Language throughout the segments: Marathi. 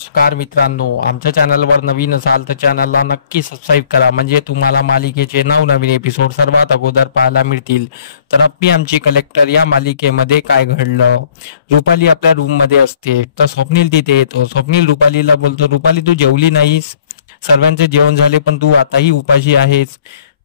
नमस्कार मित्रांनो, आमच्या चॅनलवर नवीन असाल तर चॅनलला नक्की सबस्क्राईब करा, म्हणजे तुम्हाला मालिकेचे नवनवीन एपिसोड सर्वात अगोदर पाहायला मिळतील. तर अप्पी आमची कलेक्टर या मालिकेमध्ये काय घडलं. रुपाली आपल्या रूम मध्ये असते तर स्वप्नील तिथे येतो. स्वप्नील रुपालीला बोलतो, रुपाली तू जेवली नाहीस, सर्वांचे जेवण झाले पण तू आताही उपाशी आहेस.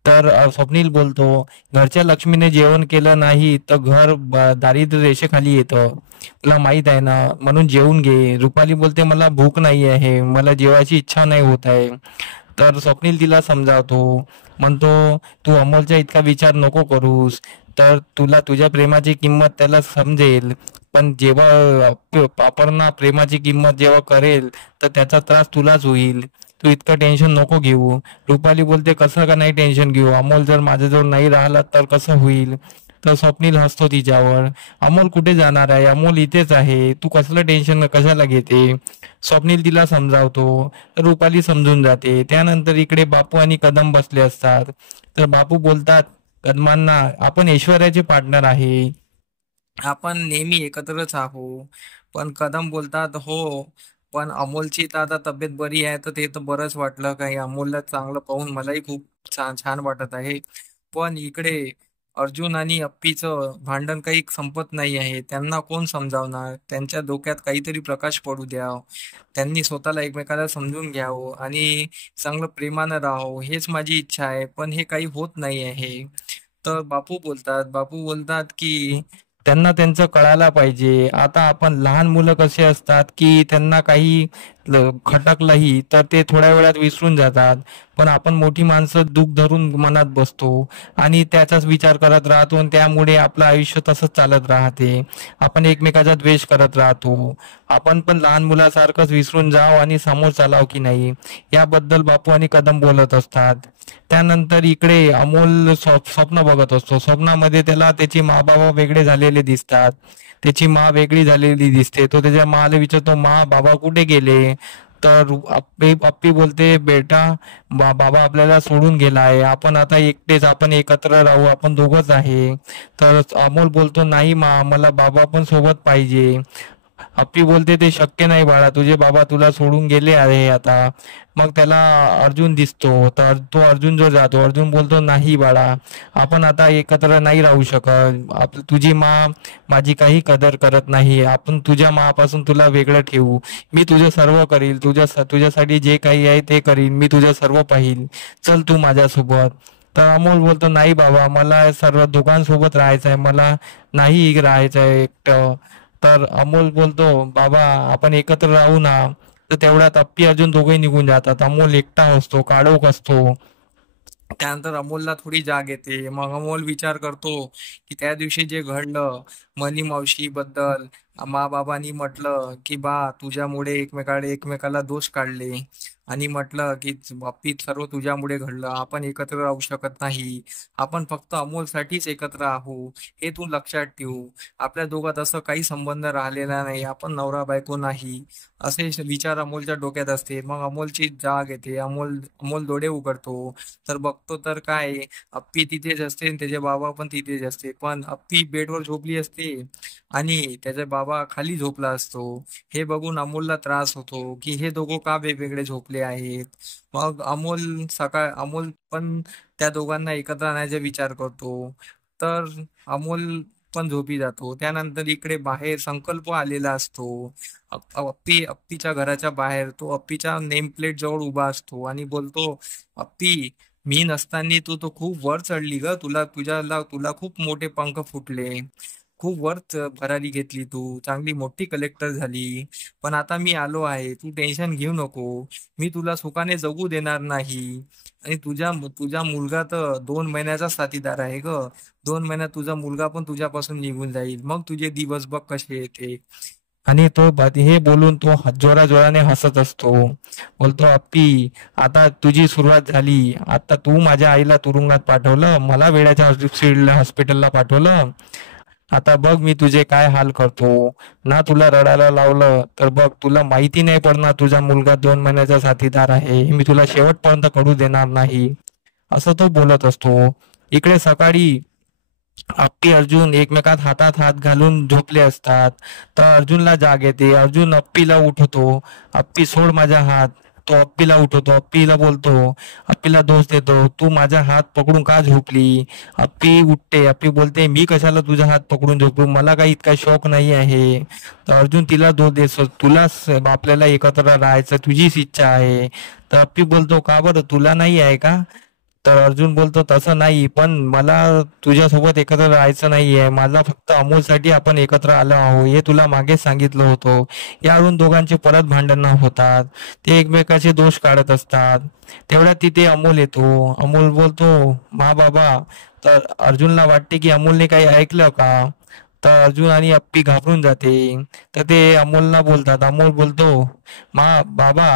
तर स्वप्नील बोलतो, घरच्या लक्ष्मीने जेवण केलं नाही तर घर दारिद्र्य रेषेखाली येतं, तुला माहित आहे ना, म्हणून जेवून घे. रुपाली बोलते, मला भूक नाही आहे, मला जेवायची इच्छा नाही होत आहे. तर स्वप्नील तिला समजावतो, म्हणतो तू अमोलचा इतका विचार नको करूस, तर तुला तुझ्या प्रेमाची किंमत त्याला समजेल. पण जेव्हा अपर्णा प्रेमाची किंमत जेव्हा करेल तर त्याचा त्रास तुलाच होईल. तू इतकं टेन्शन नको घेऊ. रुपाली बोलते, कसं का नाही टेन्शन घेऊ, अमोल जर माझ्याजवळ नाही राहिला तर कसं होईल. तर स्वप्नील हसतो तिच्यावर, अमोल कुठे जाणार आहे, अमोल इथेच आहे, तू कसलं टेन्शन कशाला घेते. स्वप्नील तिला समजावतो, रुपाली समजून जाते. त्यानंतर इकडे बापू आणि कदम बसले असतात. तर बापू बोलतात कदमांना, आपण ऐश्वर्याचे पार्टनर आहे, आपण नेहमी एकत्रच आहो. पण कदम बोलतात, हो, पण अमोलची तर आता तब्येत बरी आहे तर ते तर बरंच वाटलं, काही अमोलला चांगलं पाहून मलाही खूप छान छान वाटत आहे. पण इकडे अर्जुन आणि अप्पीचं भांडण काही संपत नाही आहे, त्यांना कोण समजावणार. त्यांच्या डोक्यात काहीतरी प्रकाश पडू द्या, त्यांनी स्वतःला एकमेकाला समजून घ्यावं आणि चांगलं प्रेमानं राहावं, हेच माझी इच्छा आहे. पण हे काही होत नाही आहे. तर बापू बोलतात की त्यांना त्यांचं कळायला पाहिजे. आता आपण लहान मुलं कसे असतात की त्यांना काही खटकलंही तर ते थोड्या वेळात विसरून जातात, पण आपण मोठी माणसं दुःख धरून मनात बसतो आणि त्याचाच विचार करत राहतो आणि त्यामुळे आपलं आयुष्य तसंच चालत राहते. आपण एकमेकाचा द्वेष करत राहतो. आपण पण लहान मुलासारखंच विसरून जाव आणि समोर चालाव की नाही, याबद्दल बापू आणि कदम बोलत असतात. त्यानंतर इकडे अमोल स्वप्न बघत असतो. स्वप्नामध्ये त्याला त्याचे बाबा वेगळे झालेले दिसतात, त्याची वेगळी झालेली दिसते. तो त्याच्या माला विचारतो, बाबा कुठे गेले. तर अप्पी बोलते, बेटा, बाबा आपल्याला सोडून गेला आहे, आपण आता एकटेच, आपण एकत्र राहू, आपण दोघच आहे. तर अमोल बोलतो, नाही मला बाबा पण सोबत पाहिजे. अप्पी बोलते, ते शक्य नाही बाळा, तुझे बाबा तुला सोडून गेले आहे आता. मग त्याला अर्जुन दिसतो, तर तो अर्जुन जो जातो, अर्जुन बोलतो, नाही बाळा, आपण आता एकत्र नाही राहू शकत. तुझी माझी काही कदर करत नाही, आपण तुझ्या मापासून तुला वेगळं ठेवू. मी तुझं सर्व करील, तुझ्यासाठी जे काही आहे ते करीन, मी तुझं सर्व पाहिल, चल तू माझ्यासोबत. तर अमोल बोलतो, नाही बाबा, मला सर्व दोघांसोबत राहायचं आहे, मला नाही राहायचं आहे एकटं. तर अमोल बोलतो, बाबा आपण एकत्र राहू ना. तर तेवढ्यात अप्पी अर्जुन दोघेही निघून जातात. अमोल एकटा असतो, काळोख असतो. त्यानंतर अमोलला थोडी जाग येते. मग अमोल विचार करतो की त्या दिवशी जे घडलं, मनी मावशी बद्दल बाबांनी म्हटलं की बा तुझ्यामुळे एकमेकाला दोष काढले आणि म्हटलं की बाबतीत सर्व तुझ्यामुळे घडलं, आपण एकत्र राहू शकत नाही, आपण फक्त अमोलसाठीच एकत्र आहो, हे तू लक्षात ठेवू. आपल्या दोघात असं काही संबंध राहिलेला नाही, आपण नवरा बायको नाही, असे विचार अमोलच्या डोक्यात असते. मग अमोलची जाग येते. अमोल अमोल डोळे उघडतो, तर बघतो तर काय, अप्पी तिथेच असते आणि त्याचे बाबा पण तिथेच असते. पण अप्पी बेडवर झोपली असते आणि त्याचा बाबा खाली झोपला असतो. हे बघून अमोलला त्रास होतो की हे दोघं का वेगवेगळे झोपले आहेत. मग अमोल पण त्या दोघांना एकत्र आणायचा विचार करतो. तर अमोल पण झोपी जातो. त्यानंतर इकडे बाहेर संकल्प आलेला असतो. अप्पीच्या घराच्या बाहेर तो अप्पीच्या नेम प्लेट जवळ उभा असतो आणि बोलतो, अप्पी, मी नसताना तू तो खूप वर चढली ग, तुला खूप मोठे पंख फुटले, खूप वर भरारी घेतली, तू चांगली मोठी कलेक्टर झाली. पण आता मी आलो आहे, तू टेन्शन घेऊ नको, मी तुला सुखाने जगू देणार नाही. आणि तुझा तुझा मुलगा तर 2 महिन्याचा साथीदार आहे ग, 2 महिन्यात तुझा मुलगा पण तुझ्यापासून निघून जाईल, मग तुझे दिवस बघ कसे येते. आणि हे बोलून तो जोराने हसत असतो. बोलतो, अप्पी, आता तुझी सुरुवात झाली, आता तू माझ्या आईला तुरुंगात पाठवलं, मला वेड्याच्या हॉस्पिटलला पाठवलं, आता बघ मी तुझे काय हाल करतो ना. तुला रडायला लावलं तर बघ, तुला माहिती नाही पडणार तुझा मुलगा 2 महिन्याचा साथीदार आहे, हे मी तुला शेवटपर्यंत कळू देणार नाही. असं तो बोलत असतो. इकडे सकाळी अप्पी अर्जुन एकमेकात हातात हात घालून झोपले असतात. तर अर्जुनला जाग येते. अर्जुन अप्पीला उठवतो. अप्पी सोड माझा हात. तो अप्पीला उठवतो. अप्पीला बोलतो, अप्पीला दोष देतो, तू माझा हात पकडून का झोपली? अप्पी उठते. अप्पी बोलते, मी कशाला तुझा हात पकडून झोपू, मला काही इतका शौक नाही आहे. तर अर्जुन तिला दोष देतो, तुलाच आपल्याला एकत्र राहायचं तुझीच इच्छा आहे. तर अप्पी बोलतो, का बरं, तुला नाही आहे का? तर अर्जुन बोलतो, तसं नाही, पण मला तुझ्यासोबत एकत्र राहायचं नाहीये, मला फक्त अमोलसाठी आपण एकत्र आलो आहो, हे तुला मागे सांगितलं होतं. यावरून दोघांचे परत भांडणं होतात. ते एकमेकाचे दोष काढत असतात. तेवढ्यात तिथे अमोल येतो. अमोल बोलतो, मा बाबा. तर अर्जुनला वाटते की अमोलने काही ऐकलं का. तर अर्जुन आणि अप्पी घाबरून जाते. तर ते अमोलला बोलतात. अमोल बोलतो, मा बाबा,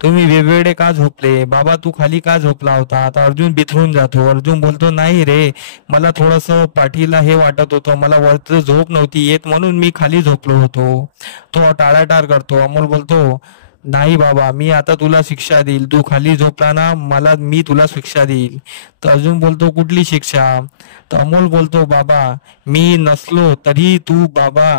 तुम्ही वेगवेगळे का झोपले, बाबा तू खाली का झोपला होता. आता अर्जुन बिथरून जातो. अर्जुन बोलतो, नाही रे, मला थोडस पाठीला हे वाटत होतं, मला वरती झोप नव्हती येत म्हणून मी खाली झोपलो होतो. तो टाळाटाळ करतो. अमोल बोलतो, नाही बाबा, मी आता तुला शिक्षा देईल, तू खाली झोपला ना, मी तुला शिक्षा देईल. तर अर्जुन बोलतो, कुठली शिक्षा. तर अमोल बोलतो, बाबा, मी नसलो तरी तू बाबा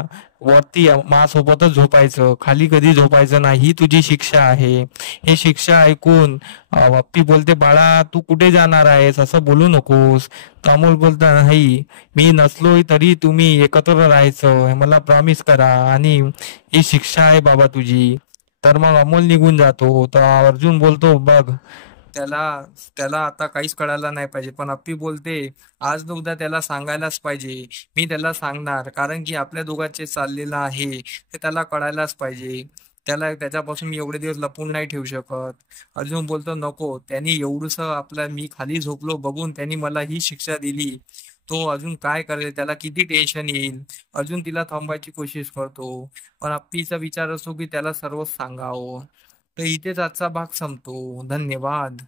वरती माझ्यासोबतच झोपायचं, खाली कधी झोपायचं नाही, ही तुझी शिक्षा आहे. हे शिक्षा ऐकून अप्पी बोलते, बाळा तू कुठे जाणार आहेस, असं बोलू नकोस. तर अमोल बोलता, नाही, मी नसलो तरी तुम्ही एकत्र राहायचं मला प्रॉमिस करा, आणि ही शिक्षा आहे बाबा तुझी. तर मग अमोल निघून जातो. तर अर्जुन बोलतो, बघ, त्याला त्याला आता काहीच कळायला नाही पाहिजे, पण अप्पी बोलते, आज न उद्या त्याला सांगायलाच पाहिजे. मी त्याला सांगणार, कारण की आपल्या दोघांचे चाललेलं आहे ते त्याला कळायलाच पाहिजे. त्याच्यापासून मी एवढे दिवस लपून नाही ठेवू शकत. अर्जुन बोलतो, नको, त्यांनी एवढस आपल्या मी खाली झोपलो बघून त्यांनी मला ही शिक्षा दिली, तो अजून काय करेल, त्याला किती टेन्शन येईल. अर्जुन तिला थांबवायची कोशिश करतो, पण अप्पीचा विचार असतो की त्याला सर्वच सांगावं. तर इथेच आजचा भाग संपतो. धन्यवाद.